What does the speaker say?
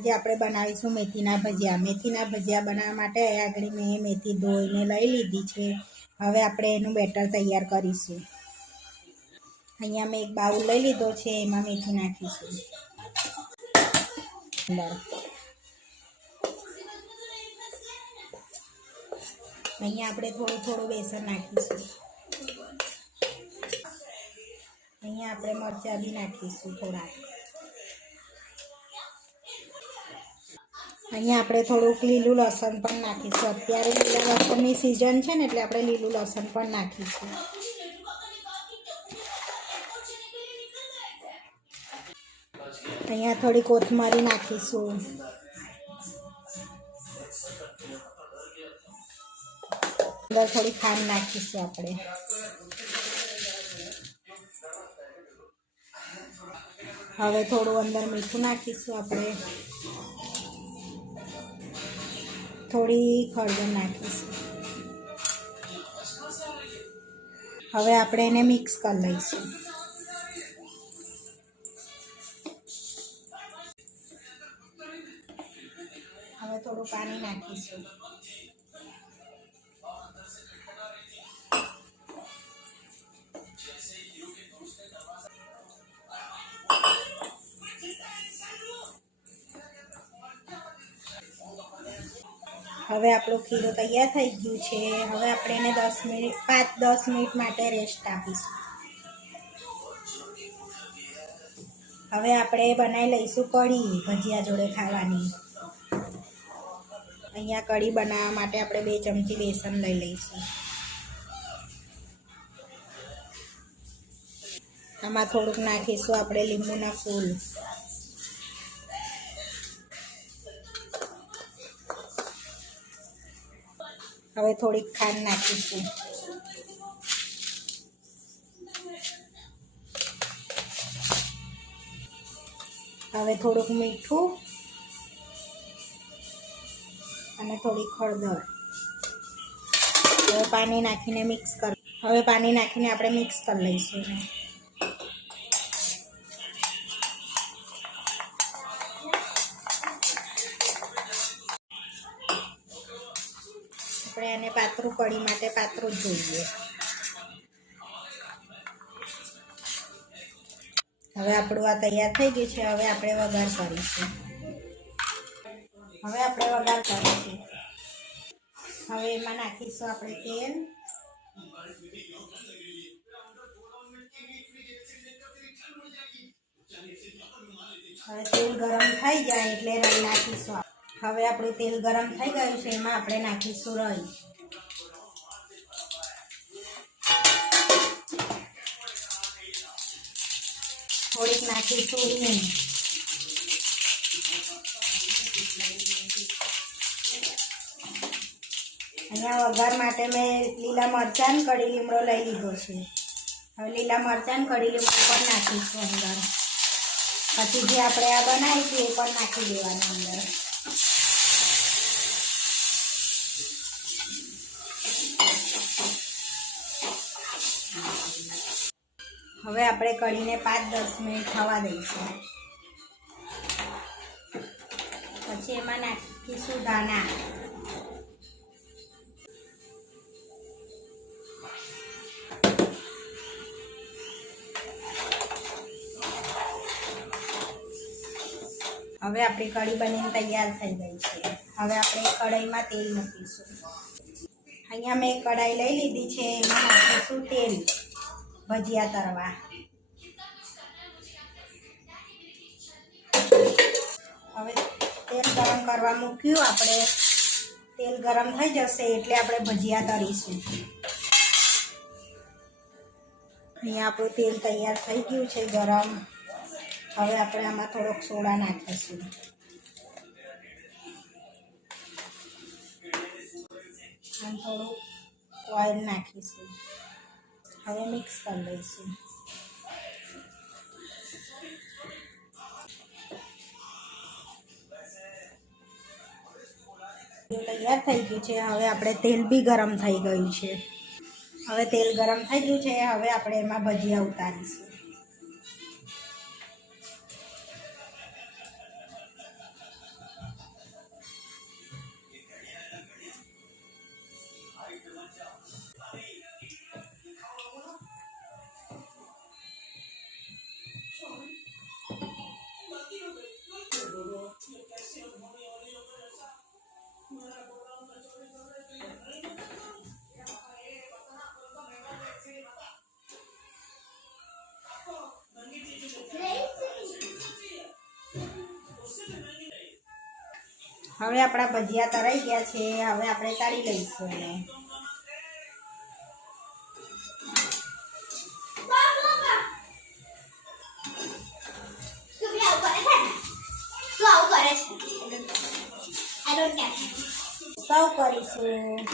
આજે આપણે બનાવીશું મેથીના ભજીયા. મેથીના ભજીયા બનાવવા માટે આગળ મેં મેથી ધોઈને લઈ લીધી છે. હવે આપણે એનું બેટર તૈયાર કરીશું. અહીંયા મેં એક બાઉલ લઈ લીધો છે, એમાં મેથી નાખીશું. અહીંયા આપણે થોડું થોડું બેસન નાખીશું. અહીંયા આપણે મરચાં બી નાખીશું થોડા અહીંયા આપણે થોડુંક લીલું લસણ પણ નાખીશું. અત્યારે લીલા લસણની સિઝન છે ને, એટલે આપણે લીલું લસણ પણ નાખીશું. અહીંયા થોડી કોથમરી નાખીશું. અંદર થોડી ખાંડ નાખીશું આપણે. હવે થોડું અંદર મીઠું નાખીશું આપણે. થોડી હળદર નાખીશું. હવે આપણે એને મિક્સ કરી લઈશું. હવે થોડું પાણી નાખીશું. હવે આપણો ખીરો તૈયાર થઈ ગયું છે. હવે આપણે એને દસ મિનિટ, પાંચ, દસ મિનિટ માટે રેસ્ટ આપીશું. હવે આપણે બનાવી લઈશું કઢી, ભજીયા જોડે ખાવાની. અહીંયા કઢી બનાવવા માટે આપણે બે ચમચી બેસન લઈ લઈશું. આમાં થોડુંક નાખીશું આપણે લીંબુના ફૂલ. હવે થોડીક ખાંડ નાખીશું. હવે થોડુંક મીઠું અને થોડીક હળદર. હવે પાણી નાખીને મિક્સ કર હવે પાણી નાખીને આપણે મિક્સ કરી લઈશું. આપણે એને પાતળું કઢી માટે પાતળું જ જોઈએ. હવે આપણું આ તૈયાર થઈ ગયું છે, હવે આપણે વઘાર કરીશું. હવે આપણે વઘાર કરીશું. હવે એમાં નાખીશું આપણે તેલ. હવે તેલ ગરમ થઈ જાય એટલે રાઈ નાખીશું હવે આપણું તેલ ગરમ થઈ ગયું છે, એમાં આપણે નાખીશું રઈ. થોડીક નાખીશું હિંગ. અહીંયા વઘાર માટે મેં લીલા મરચાં કઢી લીમડો લઈ લીધો છે. હવે લીલા મરચાં કડી લીમડો પણ નાખીશું અંદર. પછી જે આપણે આ બનાવીશું એ પણ નાખી દેવાનું અંદર. હવે આપણે કઢીને પાંચ દસ મિનિટ થવા દઈશું. પછી એમાં નાખીશું ધાણા. હવે આપણી કઢી બનીને તૈયાર થઈ ગઈ છે. હવે આપણે કઢાઈમાં તેલ મૂકીશું. અહીંયા મેં કઢાઈ લઈ લીધી છે, એમાં નાખીશું તેલ. ભજીયા તરવા. હવે તેલ ગરમ કરવા મૂક્યું. આપણે તેલ ગરમ થઈ જશે એટલે આપણે ભજીયા તરીશું અહીંયા આપણું તેલ તૈયાર થઈ ગયું છે ગરમ. હવે આપણે આમાં થોડોક સોડા નાખીશું. આમ થોડું ઓઇલ નાખીશું. હવે મિક્સ કરી લઈશું. તૈયાર થઈ ગયું છે, હવે આપણે તેલ બી ગરમ થઈ ગયું છે. હવે તેલ ગરમ થઈ ગયું છે, હવે આપણે એમાં ભજીયા ઉતારીશું. હવે આપણા ભજીયા તરાઈ ગયા છે હવે આપણે તાળી લઈશું એને. સૌ કરીશું.